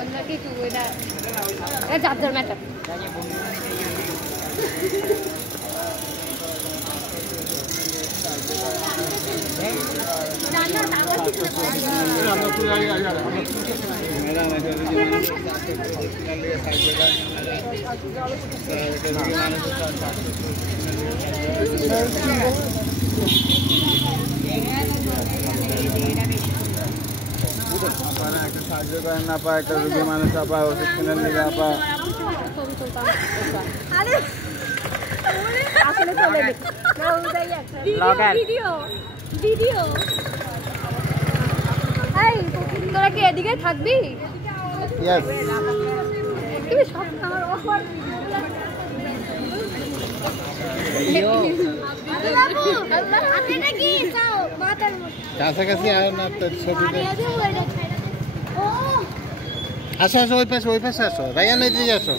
অন্য কিছু এটা যার ম্যাটার একটা সাহায্য করেন না পায়, একটা রুগী মানুষ পায়, ওষুধ কিনে নিয়ে পায়। তোরা কি এদিকে থাকবি? কাছাকাছি আর না তোর ছবিতে আসো আসো, ওই পাশে আসো, রাইয়ান এদিকে আসো।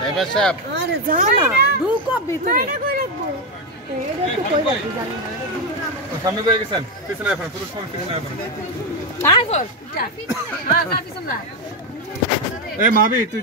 ড্রাইভার সাহেব আরে যা না ঢুকো ভিতরে সামনে দিয়ে গেছেন, পিছনে এখন পুরুষ মানুষ পিছনে এখন। এই মাবি তুই